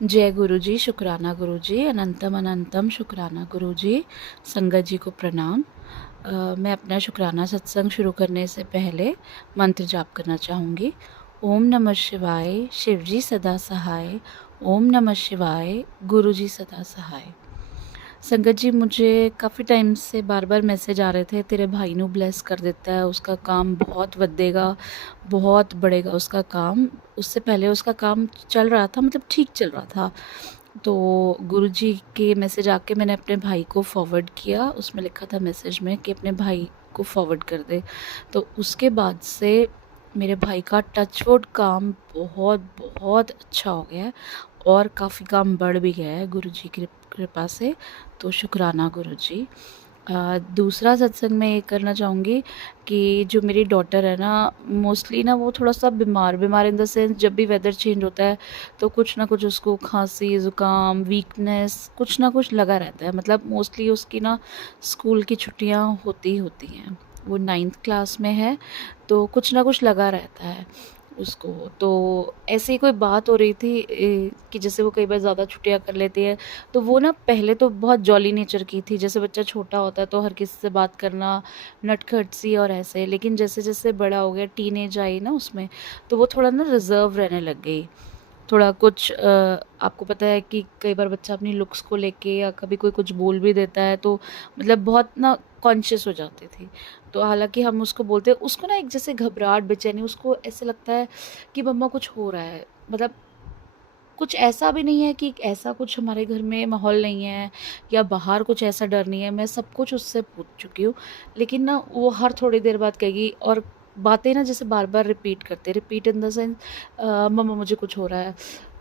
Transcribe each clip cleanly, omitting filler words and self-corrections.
जय गुरु जी, शुक्राना गुरु जी, अनंतम अनंतम शुक्राना गुरु जी। संगत जी को प्रणाम। मैं अपना शुक्राना सत्संग शुरू करने से पहले मंत्र जाप करना चाहूँगी। ओम नमः शिवाय, शिव जी सदा सहाय। ओम नमः शिवाय, गुरु जी सदा सहाय। संगत जी, मुझे काफ़ी टाइम से बार-बार मैसेज आ रहे थे, तेरे भाई नू ब्लेस कर दिता है, उसका काम बहुत वधेगा, बहुत बढ़ेगा उसका काम। उससे पहले उसका काम चल रहा था, मतलब ठीक चल रहा था। तो गुरुजी के मैसेज आके मैंने अपने भाई को फॉरवर्ड किया, उसमें लिखा था मैसेज में कि अपने भाई को फॉरवर्ड कर दे। तो उसके बाद से मेरे भाई का टचवुड काम बहुत बहुत अच्छा हो गया है और काफ़ी काम बढ़ भी गया है गुरुजी की कृपा से। तो शुक्राना गुरुजी। दूसरा सत्संग मैं ये करना चाहूँगी कि जो मेरी डॉटर है ना, मोस्टली ना वो थोड़ा-सा बीमार इन द सेंस, जब भी वेदर चेंज होता है तो कुछ ना कुछ उसको खाँसी, ज़ुकाम, वीकनेस कुछ ना कुछ लगा रहता है। मतलब मोस्टली उसकी ना स्कूल की छुट्टियाँ होती ही होती हैं। वो 9th क्लास में है, तो कुछ ना कुछ लगा रहता है उसको। तो ऐसे ही कोई बात हो रही थी कि जैसे वो कई बार ज़्यादा छुट्टियाँ कर लेती है, तो वो ना पहले तो बहुत जॉली नेचर की थी। जैसे बच्चा छोटा होता है तो हर किसी से बात करना, नटखट सी और ऐसे। लेकिन जैसे-जैसे बड़ा हो गया, टीनेज आई ना उसमें, तो वो थोड़ा ना रिज़र्व रहने लग गई। थोड़ा कुछ आपको पता है कि कई बार बच्चा अपनी लुक्स को लेके या कभी कोई कुछ बोल भी देता है तो मतलब बहुत ना कॉन्शियस हो जाती थी। तो हालाँकि हम उसको बोलते हैं, उसको ना एक जैसे घबराहट, बेचैनी, उसको ऐसे लगता है कि मम्मा कुछ हो रहा है। मतलब कुछ ऐसा भी नहीं है कि ऐसा कुछ हमारे घर में माहौल नहीं है या बाहर कुछ ऐसा डर नहीं है। मैं सब कुछ उससे पूछ चुकी हूँ, लेकिन ना वो हर थोड़ी देर बाद कहेगी और बातें ना जैसे बार-बार रिपीट करते, रिपीट इन द सेंस मम्मा मुझे कुछ हो रहा है,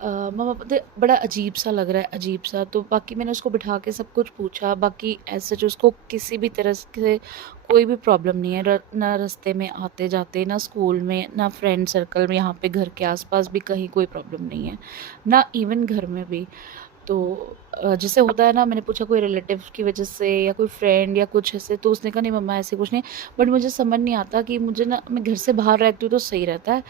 मम्मा पता है बड़ा अजीब-सा लग रहा है, अजीब-सा। तो बाकी मैंने उसको बिठा के सब कुछ पूछा, बाकी एज़ सच उसको किसी भी तरह से कोई भी प्रॉब्लम नहीं है, ना रास्ते में आते-जाते, ना स्कूल में, ना फ्रेंड सर्कल में, यहाँ पे घर के आस-पास भी कहीं कोई प्रॉब्लम नहीं है। ना इवन घर में भी। तो जैसे होता है ना, मैंने पूछा कोई रिलेटिव की वजह से या कोई फ्रेंड या कुछ ऐसे, तो उसने कहा नहीं मम्मा ऐसे कुछ नहीं। बट मुझे समझ नहीं आता कि मुझे ना, मैं घर से बाहर रहती हूँ तो सही रहता है,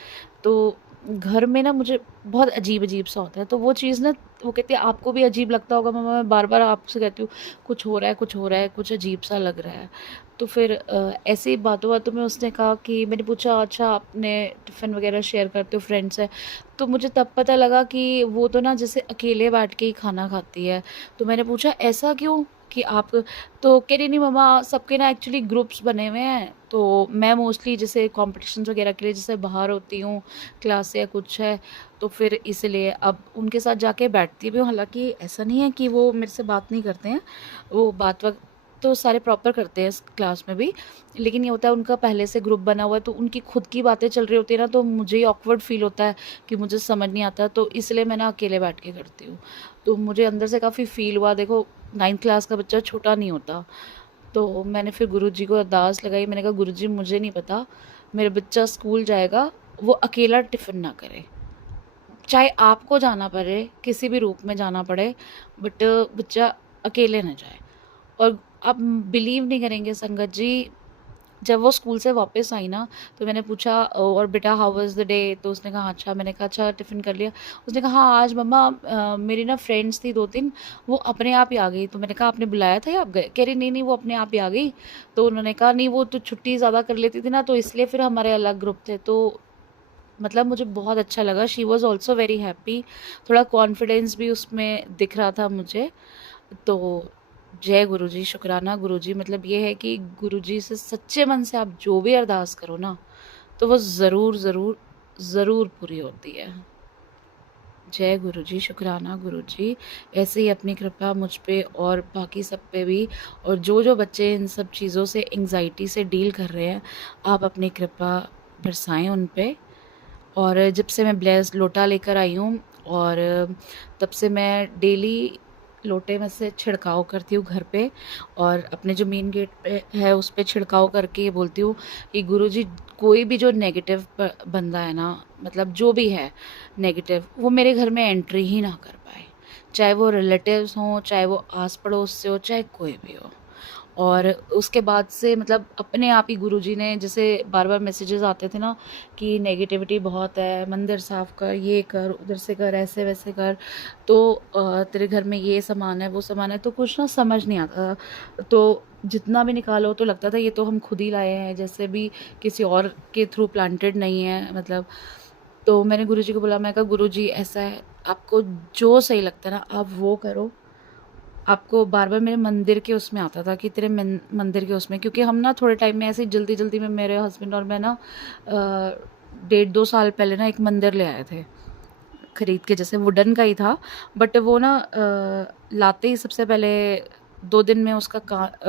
तो घर में ना मुझे बहुत अजीब-अजीब सा होता है। तो वो चीज़ ना, वो कहती है आपको भी अजीब लगता होगा मम्मा, मैं बार-बार आपसे कहती हूँ कुछ हो रहा है, कुछ हो रहा है, कुछ अजीब सा लग रहा है। तो फिर ऐसे ही बातों-बातों में उसने कहा कि, मैंने पूछा अच्छा आपने टिफ़िन वग़ैरह शेयर करते हो फ्रेंड से? तो मुझे तब पता लगा कि वो तो ना जैसे अकेले बैठ के ही खाना खाती है। तो मैंने पूछा ऐसा क्यों कि आप, तो कह रही नहीं मम्मा सबके ना एक्चुअली ग्रुप्स बने हुए हैं, तो मैं मोस्टली जैसे कॉम्पिटिशन्स वगैरह के लिए जैसे बाहर होती हूँ, क्लास से या कुछ है, तो फिर इसलिए अब उनके साथ जाके बैठती भी हूँ। हालाँकि ऐसा नहीं है कि वो मेरे से बात नहीं करते हैं, वो बात वक़्त तो सारे प्रॉपर करते हैं इस क्लास में भी। लेकिन ये होता है उनका पहले से ग्रुप बना हुआ है, तो उनकी खुद की बातें चल रही होती है ना, तो मुझे ही ऑकवर्ड फ़ील होता है कि मुझे समझ नहीं आता, तो इसलिए मैं ना अकेले बैठ के करती हूँ। तो मुझे अंदर से काफ़ी फ़ील हुआ, देखो 9th क्लास का बच्चा छोटा नहीं होता। तो मैंने फिर गुरुजी को अरदास लगाई, मैंने कहा गुरुजी मुझे नहीं पता, मेरा बच्चा स्कूल जाएगा, वो अकेला टिफ़िन ना करे। चाहे आपको जाना पड़े, किसी भी रूप में जाना पड़े, बट बच्चा अकेले ना जाए। और आप बिलीव नहीं करेंगे संगत जी, जब वो स्कूल से वापस आई ना, तो मैंने पूछा और बेटा हाउ वाज़ द डे? तो उसने कहा अच्छा। मैंने कहा अच्छा टिफ़िन कर लिया? उसने कहा हाँ आज मम्मा मेरी ना फ्रेंड्स थी 2-3, वो अपने आप ही आ गई। तो मैंने कहा आपने बुलाया था या आप गए? कह रही नहीं वो अपने आप ही आ गई। तो उन्होंने कहा नहीं वो तो छुट्टी ज़्यादा कर लेती थी ना, तो इसलिए फिर हमारे अलग ग्रुप थे। तो मतलब मुझे बहुत अच्छा लगा, she was also very happy. थोड़ा कॉन्फिडेंस भी उसमें दिख रहा था मुझे। तो जय गुरुजी, शुक्राना गुरुजी। मतलब ये है कि गुरुजी से सच्चे मन से आप जो भी अरदास करो ना, तो वो ज़रूर ज़रूर ज़रूर पूरी होती है। जय गुरुजी, शुक्राना गुरुजी। ऐसे ही अपनी कृपा मुझ पे और बाकी सब पे भी, और जो जो बच्चे इन सब चीज़ों से, एंग्जाइटी से डील कर रहे हैं, आप अपनी कृपा बरसाएं उन पे। और जब से मैं ब्लेस्ड लोटा लेकर आई हूँ, और तब से मैं डेली लोटे में से छिड़काव करती हूँ घर पे, और अपने जो मेन गेट पे है उस पे छिड़काव करके ये बोलती हूँ कि गुरुजी कोई भी जो नेगेटिव बंदा है ना, मतलब जो भी है नेगेटिव, वो मेरे घर में एंट्री ही ना कर पाए। चाहे वो रिलेटिव्स हों, चाहे वो आस पड़ोस से हो, चाहे कोई भी हो। और उसके बाद से मतलब अपने आप ही गुरुजी ने, जैसे बार बार मैसेजेस आते थे ना कि नेगेटिविटी बहुत है, मंदिर साफ़ कर, ये कर, उधर से कर, ऐसे वैसे कर, तो तेरे घर में ये सामान है, वो सामान है, तो कुछ ना समझ नहीं आता। तो जितना भी निकालो तो लगता था ये तो हम खुद ही लाए हैं, जैसे भी किसी और के थ्रू प्लांटेड नहीं है मतलब। तो मैंने गुरुजी को बोला, मैं कहा गुरुजी ऐसा है, आपको जो सही लगता है ना आप वो करो। आपको बार बार मेरे मंदिर के उसमें आता था कि तेरे मंदिर के उसमें, क्योंकि हम ना थोड़े टाइम में ऐसे ही जल्दी जल्दी में मेरे हस्बैंड और मैं ना 1.5-2 साल पहले ना एक मंदिर ले आए थे खरीद के, जैसे वुडन का ही था, बट वो ना लाते ही सबसे पहले 2 दिन में उसका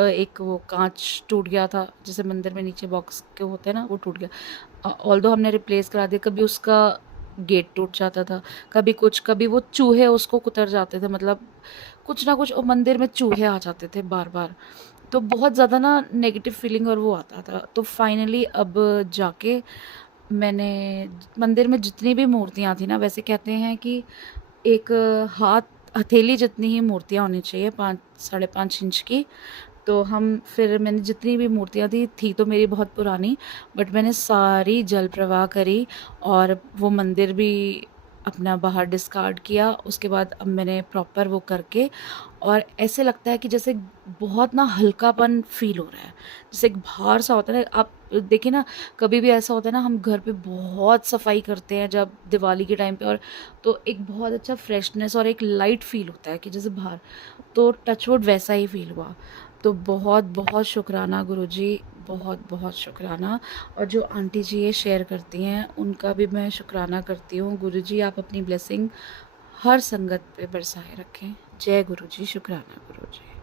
एक वो कांच टूट गया था, जैसे मंदिर में नीचे बॉक्स के होते हैं ना, वो टूट गया। ऑल्दो हमने रिप्लेस करा दिया, कभी उसका गेट टूट जाता था, कभी कुछ, कभी वो चूहे उसको कुतर जाते थे, मतलब कुछ ना कुछ, और मंदिर में चूहे आ जाते थे बार बार। तो बहुत ज़्यादा ना नेगेटिव फीलिंग और वो आता था। तो फाइनली अब जाके मैंने मंदिर में जितनी भी मूर्तियाँ थी ना, वैसे कहते हैं कि एक हाथ हथेली जितनी ही मूर्तियाँ होनी चाहिए, 5-5.5 इंच की। तो हम फिर मैंने जितनी भी मूर्तियाँ थी तो मेरी बहुत पुरानी, बट मैंने सारी जल प्रवाह करी और वो मंदिर भी अपना बाहर डिस्कार्ड किया। उसके बाद अब मैंने प्रॉपर वो करके, और ऐसे लगता है कि जैसे बहुत ना हल्कापन फ़ील हो रहा है, जैसे एक भार सा होता है ना। आप देखिए ना, कभी भी ऐसा होता है ना, हम घर पे बहुत सफाई करते हैं जब दिवाली के टाइम पे, और तो एक बहुत अच्छा फ्रेशनेस और एक लाइट फ़ील होता है कि जैसे बाहर, तो टचवुड वैसा ही फ़ील हुआ। तो बहुत बहुत शुक्राना गुरुजी, बहुत बहुत शुक्राना। और जो आंटी जी ये शेयर करती हैं उनका भी मैं शुक्राना करती हूँ। गुरुजी आप अपनी ब्लेसिंग हर संगत पे बरसाए रखें। जय गुरुजी, शुक्राना गुरुजी।